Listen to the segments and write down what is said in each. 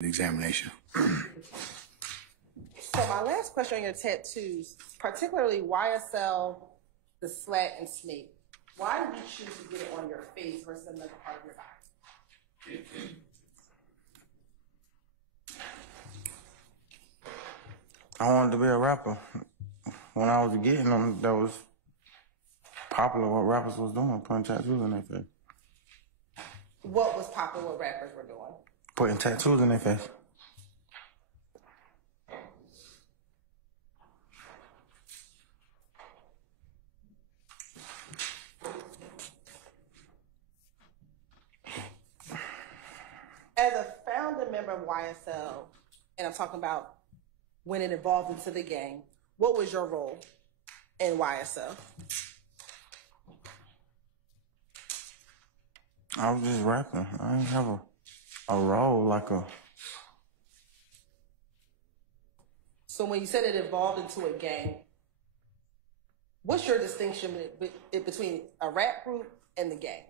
examination. So my last question on your tattoos, particularly YSL, the slat, and snake. Why did you choose to get it on your face versus another part of your body? I wanted to be a rapper. When I was getting them, that was popular what rappers was doing, putting tattoos in their face. What was popular what rappers were doing? Putting tattoos in their face. As a founding member of YSL, and I'm talking about when it evolved into the gang, what was your role in YSL? I was just rapping. I didn't have a role like a... So when you said it evolved into a gang, what's your distinction between a rap group and the gang?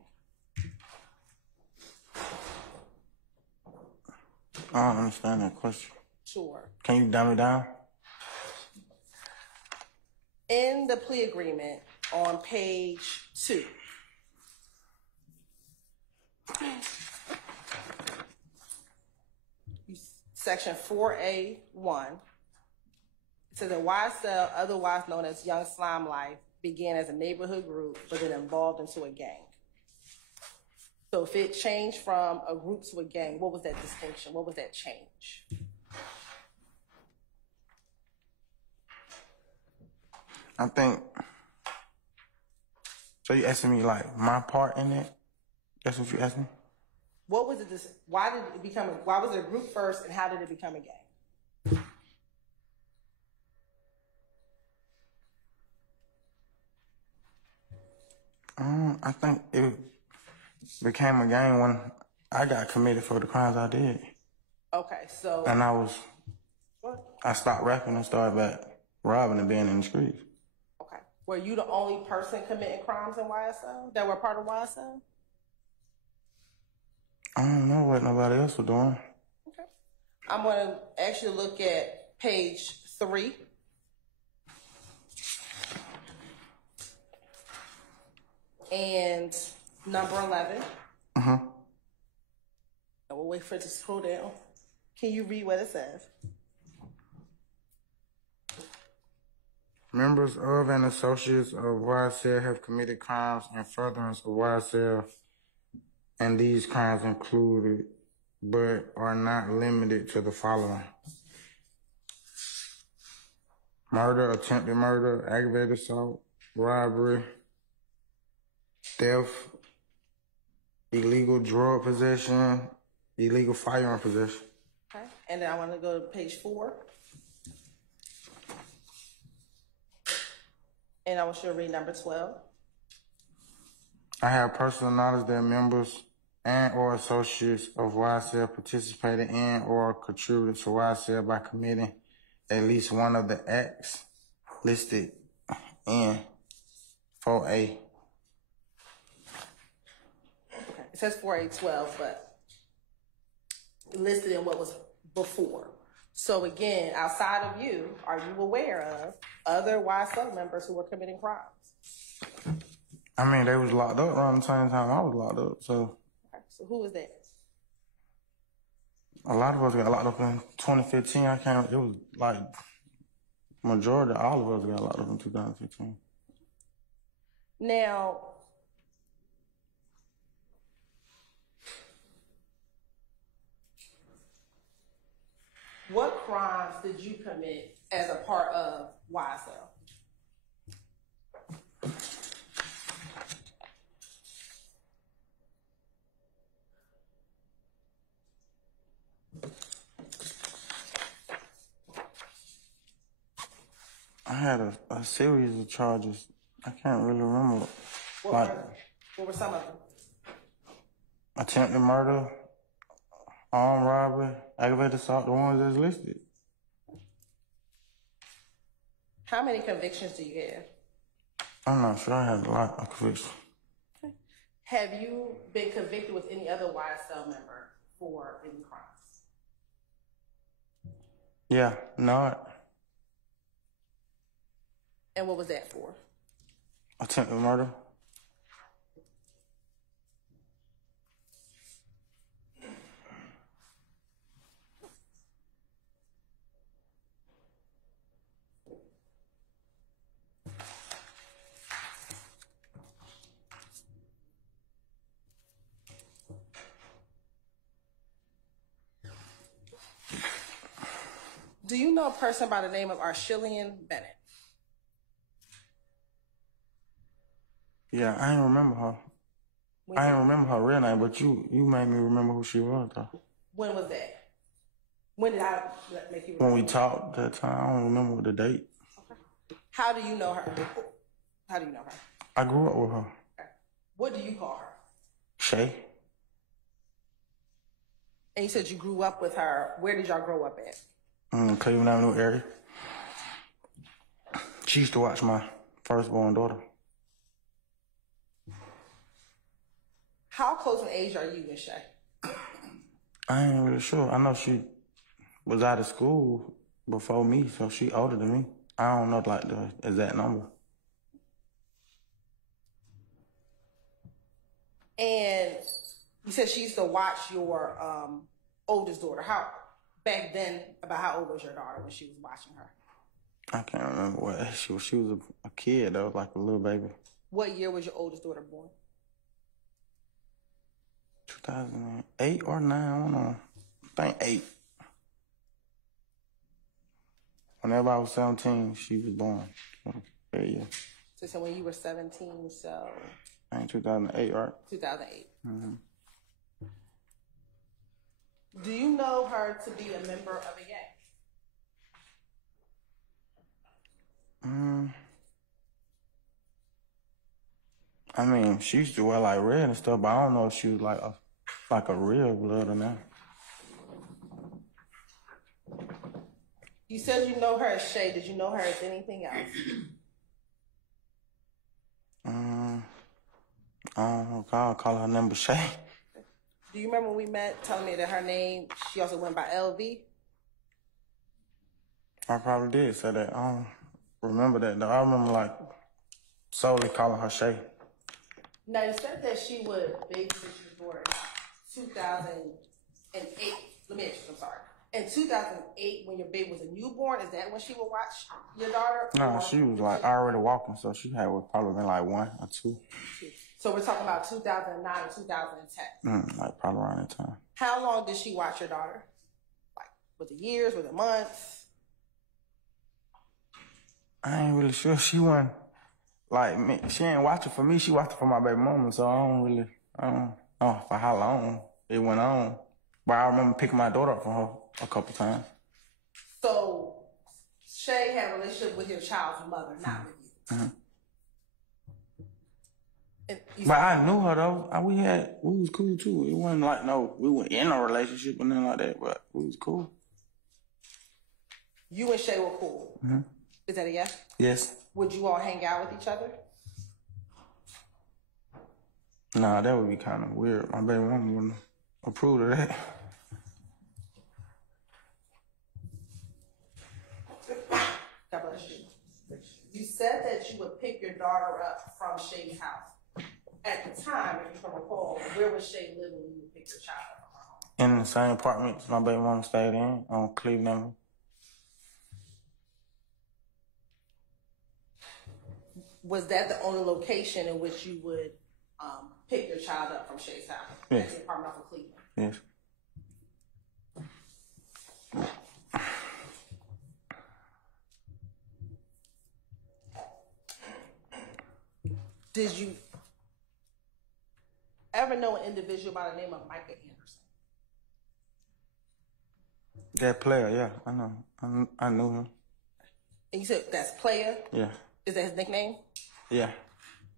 I don't understand that question. Sure. Can you dumb it down? In the plea agreement on page 2, section 4A1, it says that YSL, otherwise known as Young Slime Life, began as a neighborhood group, but then evolved into a gang. So if it changed from a group to a gang, what was that distinction? What was that change? I think... So you asking me, like, my part in it? That's what you asked me? What was it? Why was it a group first, and how did it become a gang? I think it became a gang when I got committed for the crimes I did. Okay, so... And What? I stopped rapping and started back robbing and being in the streets. Okay. Were you the only person committing crimes in YSL that were part of YSL? I don't know what nobody else was doing. Okay. I'm going to actually look at page 3. And number 11. Mm-hmm. And we'll wait for it to scroll down. Can you read what it says? Members of and associates of YSL have committed crimes in furtherance of YSL, and these crimes included, but are not limited to the following: murder, attempted murder, aggravated assault, robbery, theft, illegal drug possession, illegal firearm possession. Okay. And then I want to go to page 4. And I want you to read number 12. I have personal knowledge that members and or associates of YSL participated in or contributed to YSL by committing at least one of the acts listed in 4A. Okay. It says 4A12, but listed in what was before. So again, outside of you, are you aware of other YSL members who were committing crimes? I mean, they was locked up around the same time I was locked up, so. Okay. So who was that? A lot of us got locked up in 2015. It was like, majority of all of us got locked up in 2015. Now, what crimes did you commit as a part of YSL? I had a series of charges. I can't really remember. What were some of them? Attempted murder, armed robbery, aggravated assault, the ones that's listed. How many convictions do you have? I'm not sure. I had a lot of convictions. Okay. Have you been convicted with any other YSL member for any crimes? Yeah, know it. And what was that for? Attempted murder. Do you know a person by the name of Arshillian Bennett? Yeah, I ain't remember her. I ain't remember her real name, but you made me remember who she was, though. When was that? When did I make you remember? When we talked that time, I don't remember the date. Okay. How do you know her? How do you know her? I grew up with her. Okay. What do you call her? Shay. And you said you grew up with her. Where did y'all grow up at? Cleveland Avenue area. She used to watch my firstborn daughter. How close in age are you and Shay? I ain't really sure. I know she was out of school before me, so she older than me. I don't know like the exact number. And you said she used to watch your oldest daughter. Back then, about how old was your daughter when she was watching her? I can't remember what age she was. She was a kid, though, like a little baby. What year was your oldest daughter born? 2008 or 9, I don't know. I think 8. Whenever I was 17, she was born. Yeah. So when you were 17, so... I think 2008, right? 2008. Mm-hmm. Do you know her to be a member of a gang? I mean, she used to wear like red and stuff, but I don't know if she was like a real blood or not. You said you know her as Shay. Did you know her as anything else? I don't know. I'll call her number Shay. Do you remember when we met telling me that her name, she also went by LV? I probably did say that. I don't remember that, though. I remember, like, solely calling her Shay. Now, you said that she would babysit your daughter in 2008. Let me ask you, I'm sorry. In 2008, when your baby was a newborn, is that when she would watch your daughter? No, she was, like, already walking, so she had probably been, like, 1 or 2. So we're talking about 2009 or 2010? Like, probably around that time. How long did she watch your daughter? Like, was it years? Was it months? I ain't really sure. She wasn't, like, me. She ain't watching for me. She watching for my baby mama, so I don't know for how long it went on. But I remember picking my daughter up from her a couple times. So, Shay had a relationship with your child's mother, not with you. Mm-hmm. But I knew her, though. We was cool, too. It wasn't like, we weren't in a relationship or nothing like that, but we was cool. You and Shay were cool? Mm-hmm. Is that a yes? Yes. Would you all hang out with each other? Nah, that would be kind of weird. My baby mama wouldn't approve of that. God bless you. You said that you would pick your daughter up from Shay's house. At the time, if you can recall, where was Shay living when you would pick your child up from her home? In the same apartment my baby mama stayed in on Cleveland Avenue. Was that the only location in which you would pick your child up from Shay's house? Yes. That's the apartment off of Cleveland? Yes. Did you ever know an individual by the name of Micah Anderson? That player, yeah, I know. I knew him. And you said that's Player? Yeah. Is that his nickname? Yeah.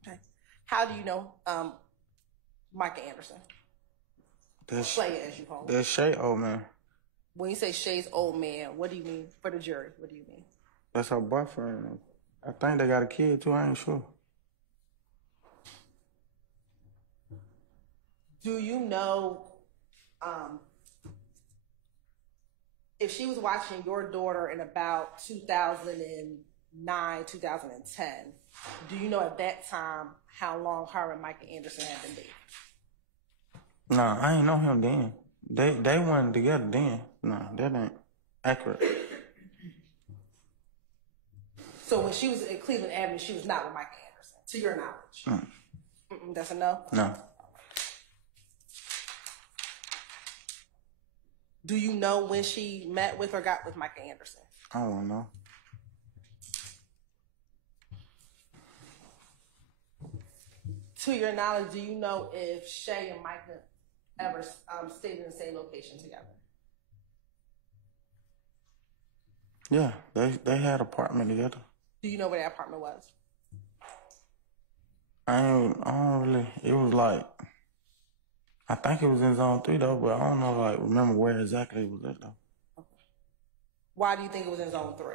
Okay. How do you know Micah Anderson? Player, as you call him. That's Shay old man. When you say Shay's old man, what do you mean? For the jury, what do you mean? That's her boyfriend. I think they got a kid, too. I ain't sure. Do you know if she was watching your daughter in about 2009, 2010, do you know at that time how long her and Micah Anderson had been dating? Nah, I ain't know him then. They weren't together then. Nah, that ain't accurate. So when she was at Cleveland Avenue, she was not with Micah Anderson, to your knowledge? That's a no? No. Do you know when she met with or got with Micah Anderson? I don't know. To your knowledge, do you know if Shay and Micah ever stayed in the same location together? Yeah, they had an apartment together. Do you know where that apartment was? I don't really. It was like, I think it was in Zone 3 though, but I don't know, like, remember where exactly it was at though. Okay. Why do you think it was in Zone 3?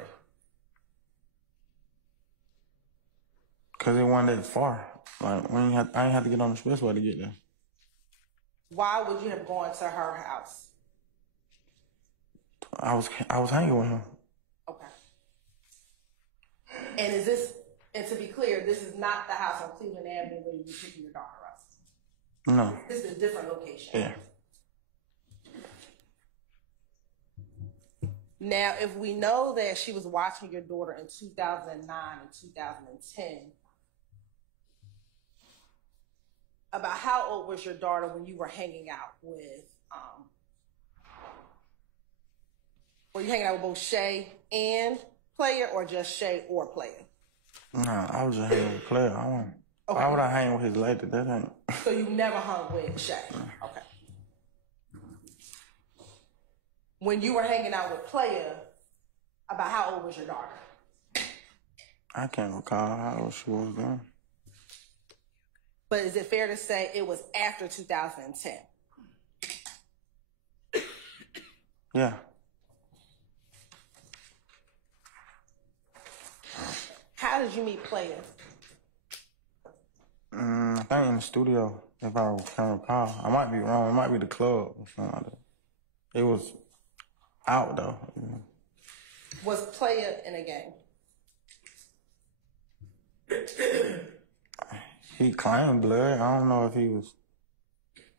Cause it wasn't that far. Like, I ain't had to get on the expressway to get there. Why would you have gone to her house? I was hanging with him. Okay. And to be clear, this is not the house on Cleveland Avenue where you were picking your daughter up. No. This is a different location. Yeah. Now, if we know that she was watching your daughter in 2009 and 2010, about how old was your daughter when you were hanging out with, were you hanging out with both Shay and Player, or just Shay or Player? Nah, I was just hanging with Player. Okay. Why would I hang with his lady? That ain't. So you never hung with Shay? Okay. When you were hanging out with Player, about how old was your daughter? I can't recall how old she was then. But is it fair to say it was after 2010? Yeah. How did you meet Player? I think in the studio, if I can recall. I might be wrong. It might be the club or something like that. It was out though. Was Player in a gang? He claimed blood. I don't know if he was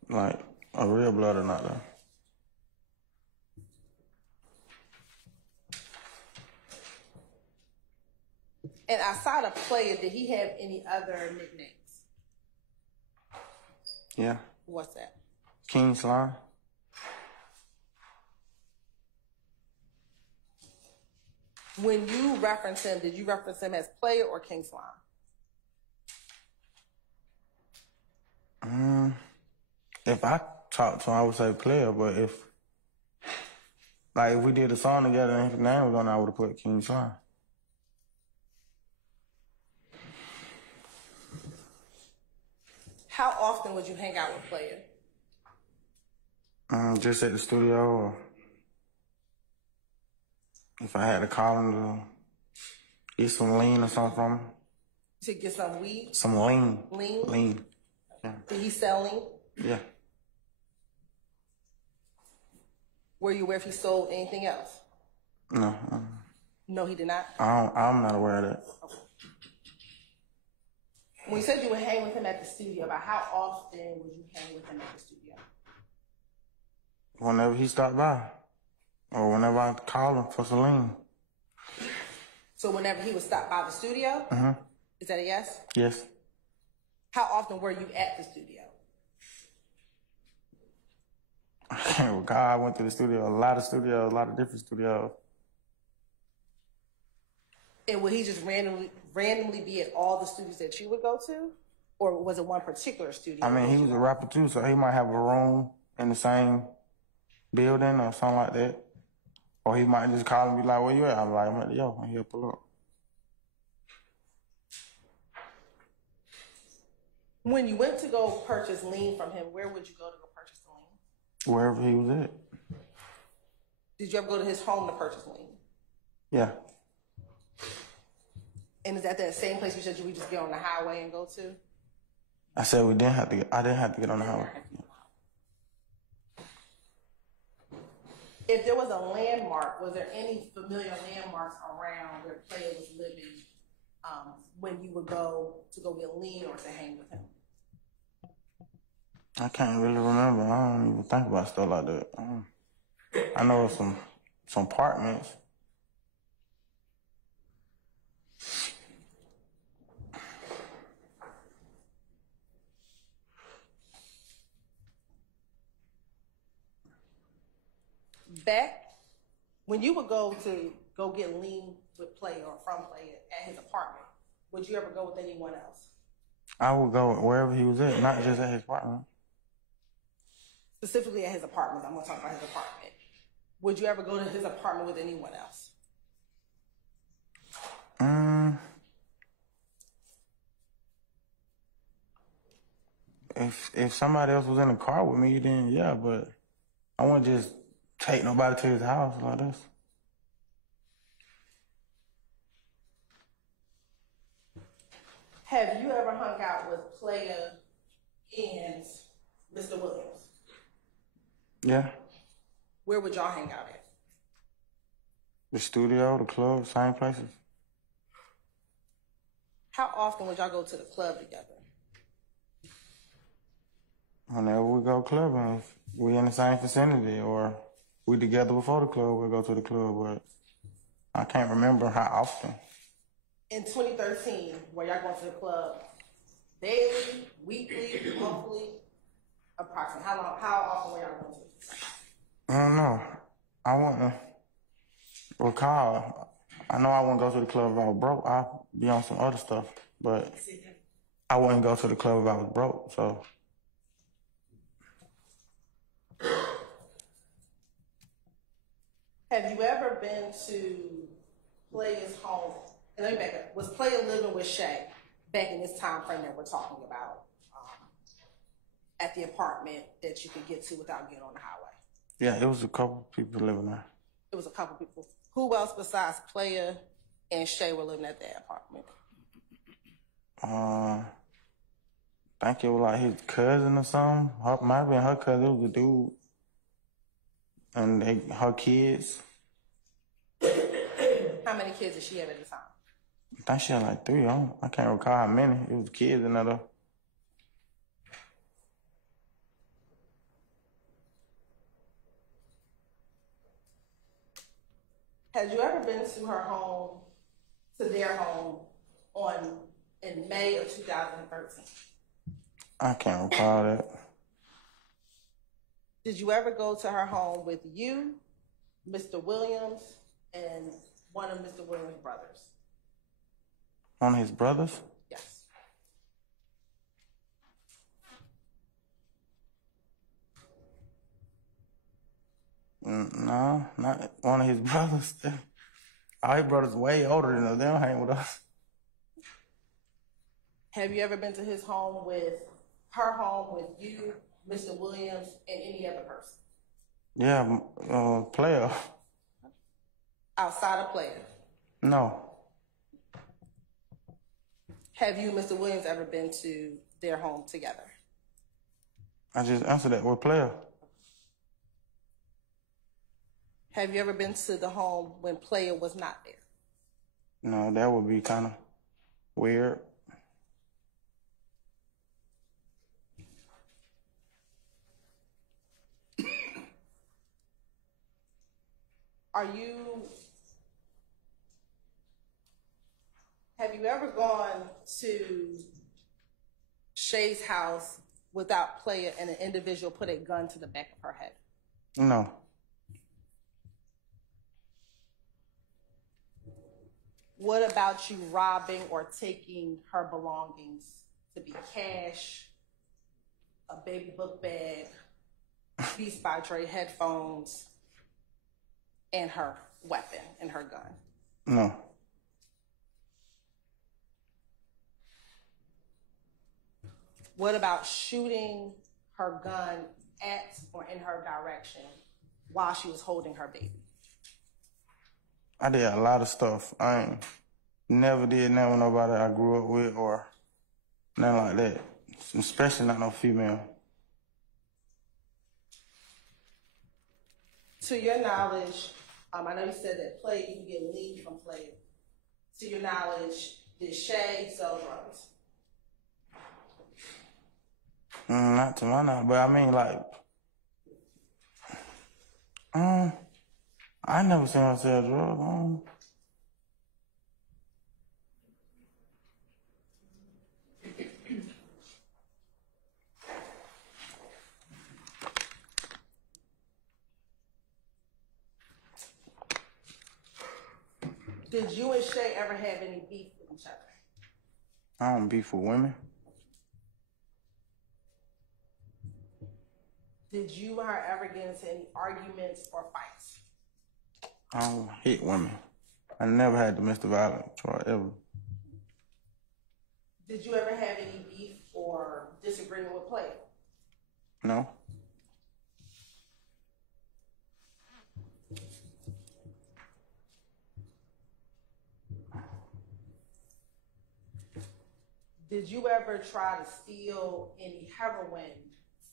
like a real blood or not though. And outside of Player, did he have any other nicknames? Yeah. What's that? King Slime. When you reference him, did you reference him as Player or King Slime? If I talked to him, I would say Player, but if we did a song together and his name was on it, I would have put King Slime. How often would you hang out with Player? Just at the studio, or if I had to call him to get some lean or something from him. To get some weed? Some lean. Lean? Lean. Yeah. Did he sell lean? Yeah. Were you aware if he sold anything else? No. No, he did not? I'm not aware of that. Okay. When you said you would hang with him at the studio, about how often would you hang with him at the studio? Whenever he stopped by. Or whenever I call him for Celine. So whenever he would stop by the studio? Mm-hmm. Is that a yes? Yes. How often were you at the studio? I can't recall. I went to the studio, a lot of different studios. And would he just randomly be at all the studios that you would go to? Or was it one particular studio? I mean, he was a rapper too, so he might have a room in the same building or something like that. Or he might just call and be like, where you at? I'm like, I'm at the yo, I'm here, pull up. When you went to go purchase lean from him, where would you go to go purchase the lean? Wherever he was at. Did you ever go to his home to purchase lean? Yeah. And is that same place you said you would just get on the highway and go to? I said I didn't have to get on the highway. If there was a landmark, was there any familiar landmarks around where Player was living when you would go get lean or to hang with him? I can't really remember. I don't even think about stuff like that. I know some apartments. Back when you would go get lean with Player or from Player at his apartment, would you ever go with anyone else? I would go wherever he was at, not just at his apartment. Specifically at his apartment. I'm going to talk about his apartment. Would you ever go to his apartment with anyone else? If somebody else was in the car with me, then yeah, but I wouldn't just take nobody to his house like this. Have you ever hung out with Player and Mr. Williams? Yeah. Where would y'all hang out at? The studio, the club, same places. How often would y'all go to the club together? Whenever we go clubbing, if we in the same vicinity or we together before the club, we'll go to the club, but I can't remember how often. In 2013, were y'all going to the club daily, weekly, monthly, approximately? How often were y'all going to the club? I don't know. I wouldn't recall. I know I wouldn't go to the club if I was broke. I'd be on some other stuff, but I wouldn't go to the club if I was broke, so. Have you ever been to Player's home? And let me back up. Was Player living with Shay back in this time frame that we're talking about at the apartment that you could get to without getting on the highway? Yeah, it was a couple people living there. It was a couple people. Who else besides Player and Shay were living at that apartment? I think it was like his cousin or something. Might have been her cousin. It was a dude. And her kids. How many kids did she have at the time? I think she had like 3. I can't recall how many. It was kids in there though. Had you ever been to her home, to their home, in May of 2013? I can't recall that. Did you ever go to her home with you, Mr. Williams, and one of Mr. Williams' brothers? One of his brothers? Yes. No, not one of his brothers. All his brothers way older than us. They don't hang with us. Have you ever been to his home with her home with you, Mr. Williams, and any other person? Yeah, Player. Outside of Player? No. Have you, Mr. Williams, ever been to their home together? I just answered that with Player. Have you ever been to the home when Player was not there? No, that would be kind of weird. Have you ever gone to Shay's house without Player and an individual put a gun to the back of her head? No. What about you robbing or taking her belongings to be cash, a baby book bag, Beats by Dre headphones, and her weapon and her gun? No. What about shooting her gun at or in her direction while she was holding her baby? I did a lot of stuff. I ain't never did nothing with nobody I grew up with or nothing like that. Especially not no female. To your knowledge, I know you said that plea, you get leave from plea. To your knowledge, did Shay sell drugs? Not to my knowledge, but I mean, like, I never seen her sell drugs. Did you and Shay ever have any beef with each other? I don't beef with women. Did you and her ever get into any arguments or fights? I don't hit women. I never had domestic violence or ever. Did you ever have any beef or disagreement with plea? No. Did you ever try to steal any heroin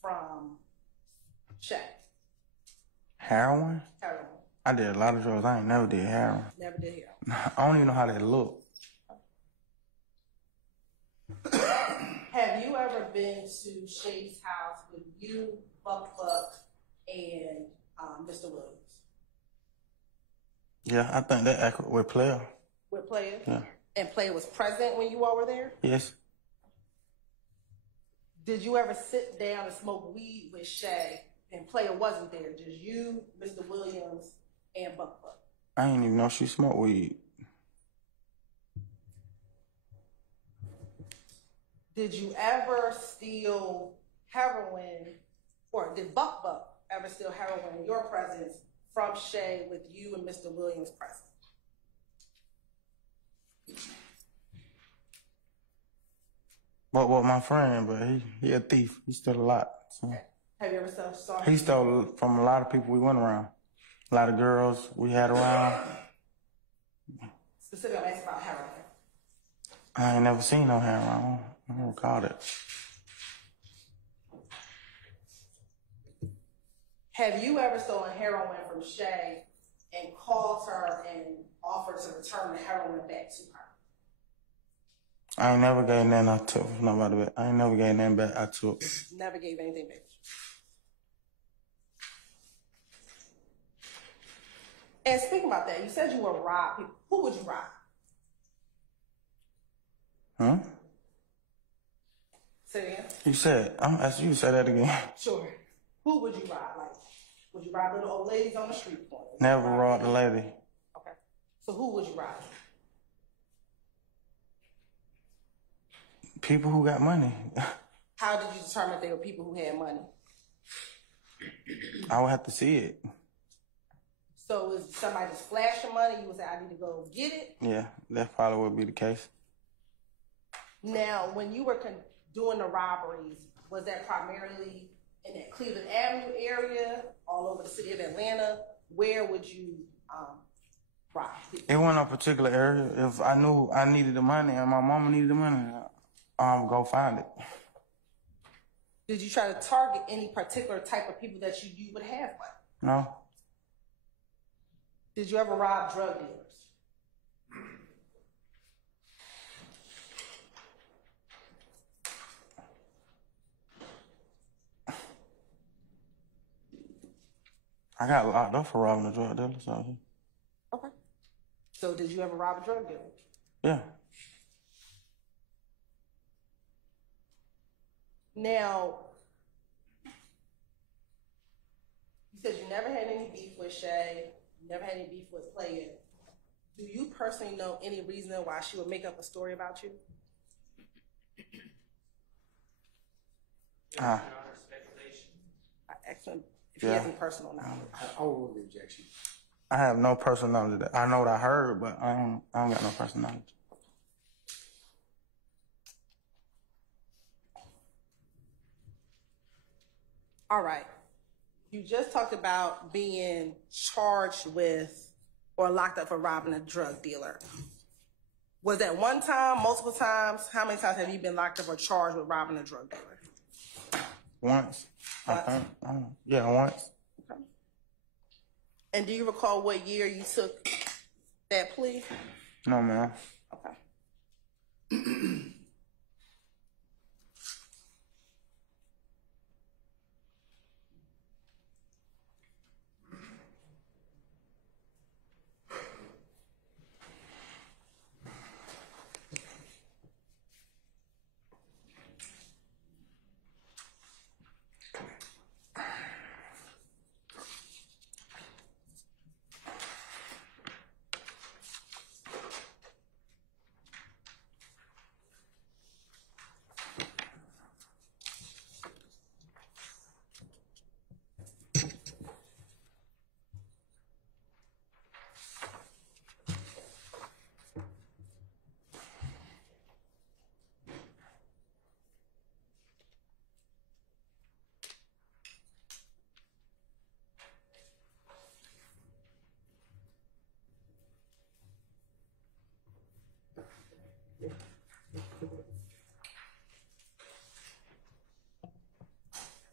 from Shay? Heroin? Heroin. I did a lot of drugs. I ain't never did heroin. Never did heroin. I don't even know how that look. Have you ever been to Shay's house with you, Buck, and Mr. Williams? Yeah, I think that accurate with player. With Player? Yeah. And Player was present when you all were there? Yes. Did you ever sit down and smoke weed with Shay and Player wasn't there? Just you, Mr. Williams, and Buck? I didn't even know she smoked weed. Did you ever steal heroin, or did Buck ever steal heroin in your presence from Shay with you and Mr. Williams present? But with my friend, but he a thief. He stole a lot. So. Have you ever saw He stole from a lot of people we went around. A lot of girls we had around. Specifically, I'm asking about heroin. I ain't never seen no heroin. I don't recall it. Have you ever stolen heroin from Shay and called her and offered to return the heroin back to her? I ain't never gave nothing I took from nobody back. I ain't never gave nothing back I took. Never gave anything back. And speaking about that, you said you would rob people. Who would you rob? Huh? Say it again. You said, I'm asking you to say that again. Sure. Who would you rob? Like, would you rob little old ladies on the street corner? Never robbed a lady. Okay. So who would you rob? People who got money. How did you determine they were people who had money? I would have to see it. So is somebody just flashing money? You would say, I need to go get it? Yeah, that probably would be the case. Now, when you were doing the robberies, was that primarily in that Cleveland Avenue area, all over the city of Atlanta? Where would you rob people? It wasn't a particular area. If I knew I needed the money and my mama needed the money, go find it. Did you try to target any particular type of people that you knew would have money? No. Did you ever rob drug dealers? I got locked up for robbing a drug dealer, so. Okay. So did you ever rob a drug dealer? Yeah. Now, you said you never had any beef with Shay, you never had any beef with Player. Do you personally know any reason why she would make up a story about you? Excellent. If he has any personal knowledge. I will the objection. I have no personal knowledge of that. I know what I heard, but I don't got no personal knowledge. All right. You just talked about being charged with or locked up for robbing a drug dealer. Was that one time, multiple times? How many times have you been locked up or charged with robbing a drug dealer? Once, I think. Yeah, once. Okay. And do you recall what year you took that plea? No, ma'am. Okay.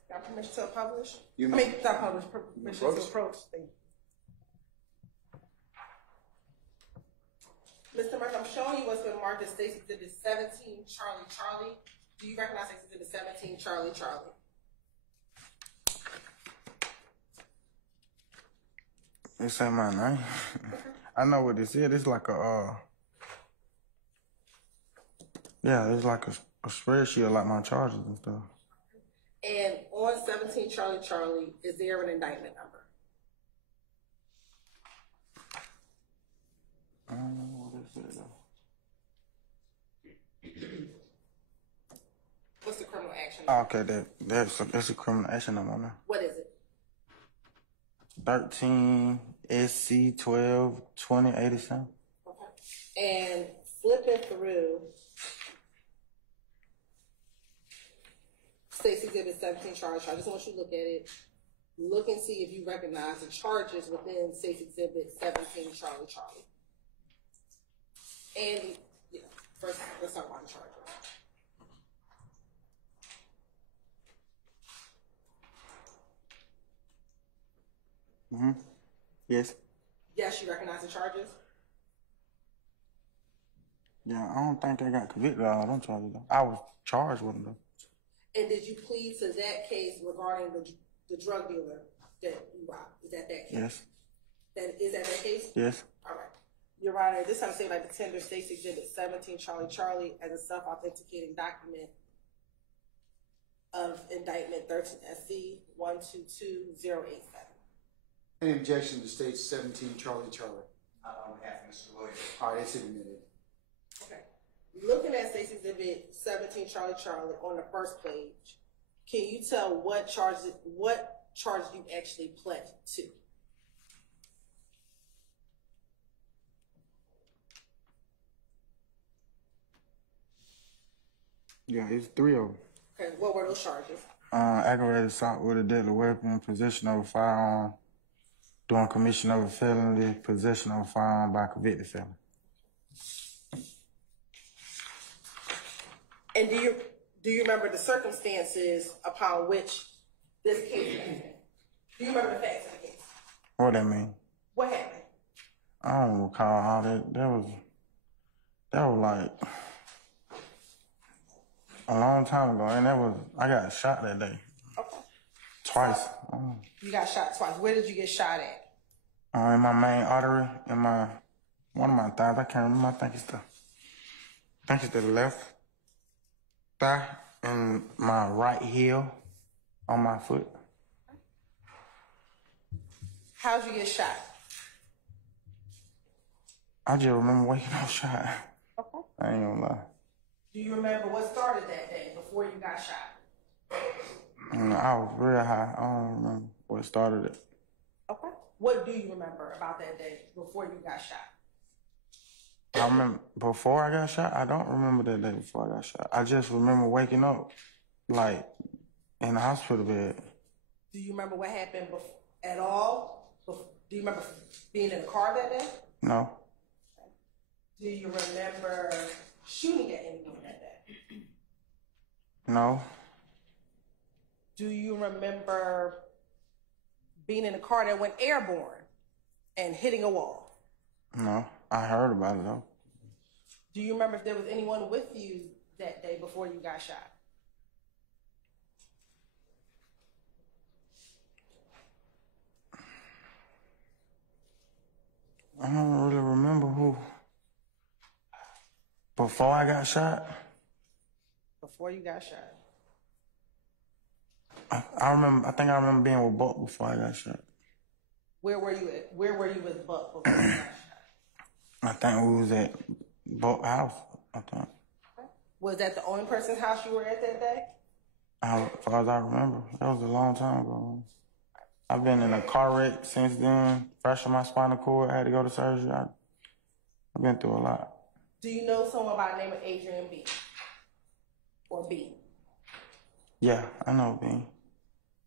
Got permission to publish? Not publish, permission to approach. Mr. Murphy, I'm showing you what's been marked as State's Exhibit 17, Charlie. Do you recognize State's Exhibit 17, Charlie? This ain't my name. I know what this is. It's like a, yeah, it's like a spreadsheet of like my charges and stuff. And on 17, Charlie, is there an indictment number? What is it though? What's the criminal action number? Okay, that's a criminal action number now. What is it? 13 SC 12 20 87. Okay. And flipping through State's Exhibit 17, Charlie. I just want you to look at it. Look and see if you recognize the charges within State's Exhibit 17, Charlie. And, yeah, first, let's talk about the charges. Yes. Yes, you recognize the charges? Yeah, I don't think I got convicted of all them charges though. I was charged with them though. And did you plead to that case regarding the drug dealer that you robbed? Is that case? Yes. Is that case? Yes. All right. Your Honor, this time say like the tender State's Exhibit 17, Charlie, as a self-authenticating document of indictment 13 SC 122087. Any objection to State's 17, Charlie? On behalf of Mr. Williams. All right, it's admitted. Okay. Looking at State's Exhibit 17, Charlie, on the first page, can you tell what charges you actually pled to? Yeah, it's 3 of them. Okay, what were those charges? Aggravated assault with a deadly weapon, possession of a firearm, doing commission of a felony, possession of a firearm by a convicted felon. And do you remember the circumstances upon which this case happened? Do you remember the facts of the case? What that mean? What happened? I don't recall all that. That was like a long time ago, and I got shot that day. Okay. Twice. You got shot twice. Where did you get shot at? In my main artery, in one of my thighs. I can't remember. I think it's the left thigh and my right heel on my foot. How'd you get shot? I just remember waking up shot. Okay. I ain't gonna lie. Do you remember what started that day before you got shot? I was real high. I don't remember what started it. Okay. What do you remember about that day before you got shot? I remember before I got shot. I don't remember that day before I got shot. I just remember waking up, like, in the hospital bed. Do you remember what happened at all? Do you remember being in the car that day? No. Okay. Do you remember shooting at anyone that day? No. Do you remember being in a car that went airborne? and hitting a wall. No, I heard about it though. Do you remember if there was anyone with you that day before you got shot? I don't really remember who. Before I got shot? Before you got shot. I think I remember being with Buck before I got shot. Where were you at? Where were you with Buck before you got shot? I think we was at Buck's house, I think. Was that the only person's house you were at that day? As far as I remember. That was a long time ago. I've been in a car wreck since then. Fractured my spinal cord. I had to go to surgery. I've been through a lot. Do you know someone by the name of Adrian B? Or B? Yeah, I know B.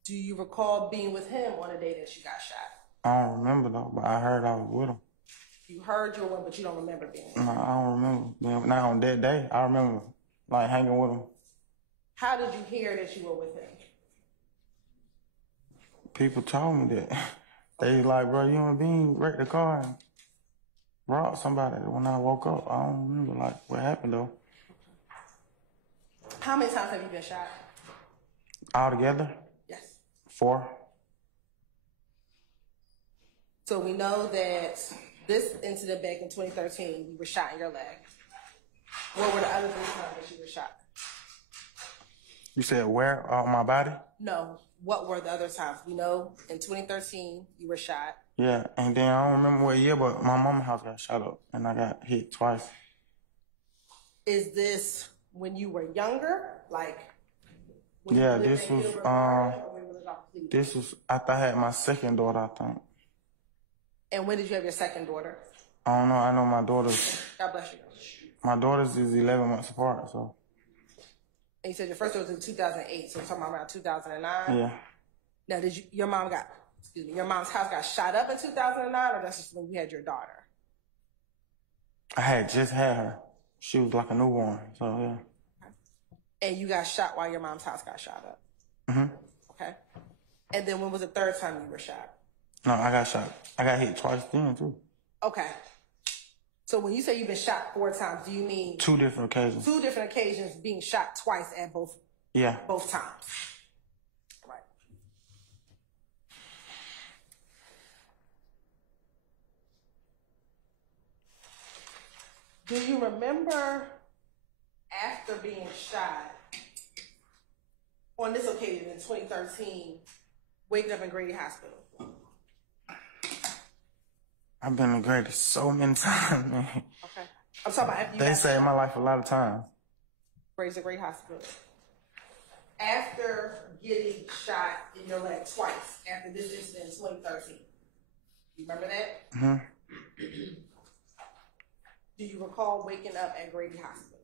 Do you recall being with him on the day that you got shot? I don't remember though, but I heard I was with him. You heard you were with him, but you don't remember being with him. No, I don't remember. Not on that day. I remember like hanging with him. How did you hear that you were with him? People told me that. They like, bro, you and Bean wrecked the car and brought somebody. When I woke up, I don't remember like what happened though. How many times have you been shot? Altogether? Yes. 4. So we know that this incident back in 2013, you were shot in your leg. What were the other 3 times that you were shot? You said where? On my body? No. What were the other times? We know in 2013, you were shot. Yeah, and then I don't remember what year, but my mama's house got shot up, and I got hit twice. Is this when you were younger? Like, when Yeah, you lived this in was, Gilbert Garden, or when you lived off Cleveland? This was after I had my second daughter, I think. And when did you have your second daughter? I don't know. I know my daughters. God bless you. My daughters is 11 months apart, so. And you said your first daughter was in 2008, so we're talking about around 2009? Yeah. Now, did your mom's house got shot up in 2009, or that's just when you had your daughter? I had just had her. She was like a newborn, so yeah. And you got shot while your mom's house got shot up? Mm-hmm. Okay. And then when was the third time you were shot? No, I got shot. I got hit twice then, too. Okay. So when you say you've been shot 4 times, do you mean 2 different occasions? 2 different occasions being shot twice at both times? Right. Do you remember after being shot on this occasion in 2013, waking up in Grady Hospital? I've been to Grady so many times, man. Okay. I'm talking about after you They got saved shot. my life a lot of times. Grady's a great hospital. After getting shot in your leg twice, after this incident in 2013, you remember that? Mm-hmm. Do you recall waking up at Grady Hospital?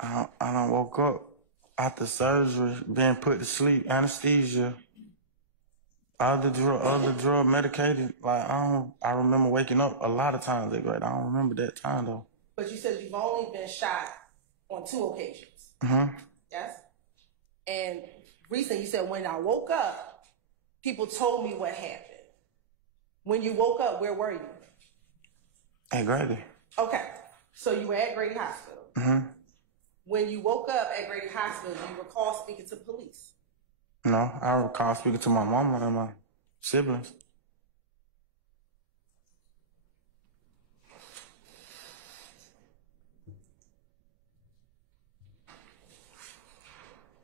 I done woke up after surgery, being put to sleep, anesthesia, other drug medicated. Like I remember waking up a lot of times at Grady. I don't remember that time though. But you said you've only been shot on 2 occasions. Mm-hmm. Yes? And recently you said, when I woke up, people told me what happened. When you woke up, where were you? At Grady. Okay. So you were at Grady Hospital. Mm-hmm. When you woke up at Grady Hospital, do you recall speaking to police? No, I recall speaking to my mama and my siblings.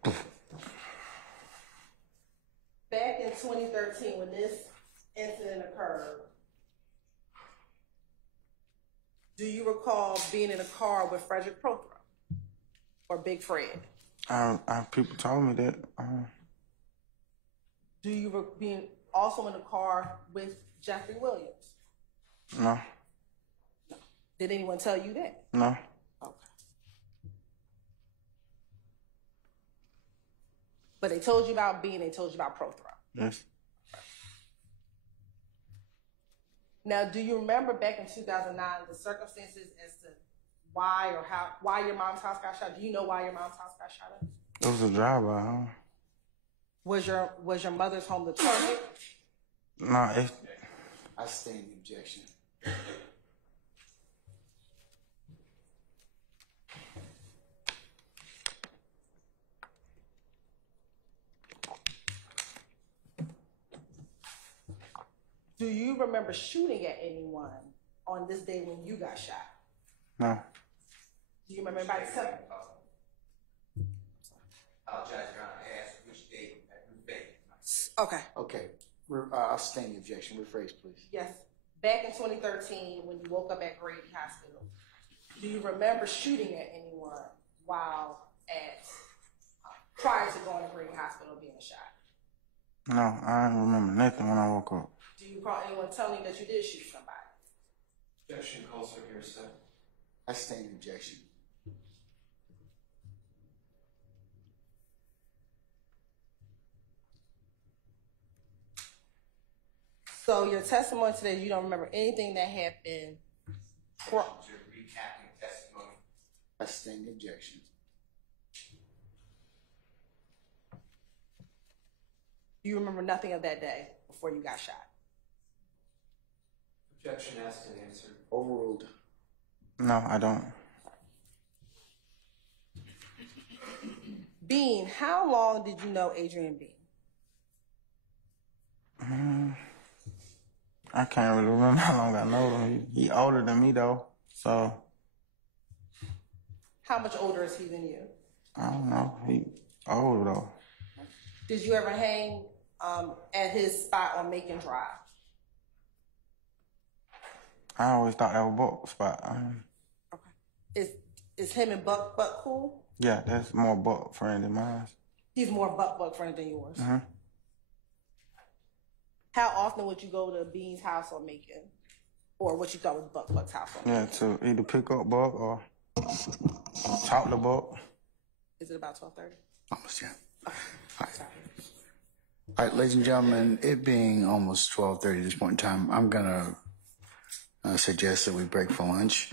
Back in 2013, when this incident occurred, do you recall being in a car with Frederick Prothero or Big Fred? People told me that. Do you being also in a car with Jeffrey Williams? No. Did anyone tell you that? No. Okay. But they told you about Bean, they told you about Prothero. Yes. Now, do you remember back in 2009 the circumstances as to why your mom's house got shot? Do you know why your mom's house got shot up? It was a drive-by, huh? Was your mother's home the target? No, I sustain the objection. Do you remember shooting at anyone on this day when you got shot? No. Do you remember anybody telling? Apologize, Your Honor. I asked which date and who faked. Okay. Okay. I'll sustain the objection. Rephrase, please. Yes. Back in 2013, when you woke up at Grady Hospital, do you remember shooting at anyone while prior to going to Grady Hospital being shot? No, I don't remember nothing when I woke up. Do you recall anyone telling you that you did shoot somebody? Objection calls for hearsay. I sustain the objection. So your testimony today, you don't remember anything that happened. Objection to recapping testimony. I sustain the objection. You remember nothing of that day before you got shot. Objection asked and answered. Overruled. No, I don't. Bean, how long did you know Adrian Bean? I can't really remember how long I know him. He older than me though, so How much older is he than you? I don't know. He old though. Did you ever hang at his spot on Macon Drive? I always thought that was Buck spot. Okay. Is him and Buck cool? Yeah, that's more Buck friend than mine. He's more Buck friend than yours. Mm-hmm. How often would you go to Bean's house on Macon? Or what you thought was Buck's house on Macon? Yeah, to either pick up Buck or talk to Buck. Is it about 12:30? Almost, yeah. Okay. Sorry. All right, ladies and gentlemen, it being almost 12:30 at this point in time, I'm going to suggest that we break for lunch.